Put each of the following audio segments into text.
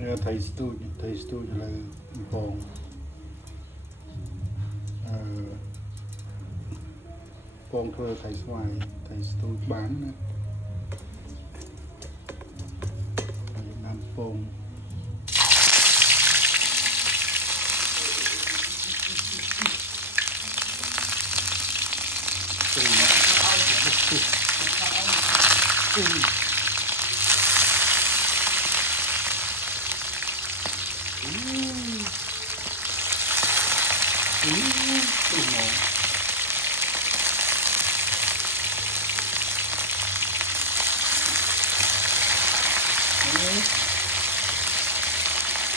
thầy stu là bồn bồn thưa thầy xoài thầy stu bán Việt Nam bồn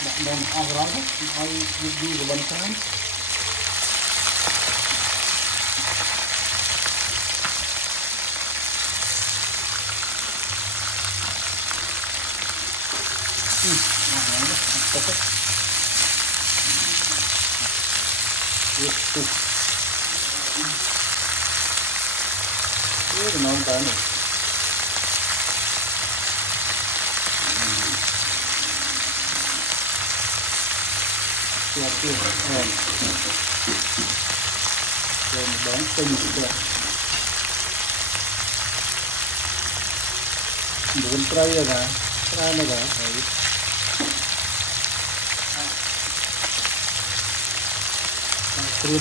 đặt lên ăn rau ăn đi của bên trái non cái này rồi bón tinh được muốn try ra này ra thấy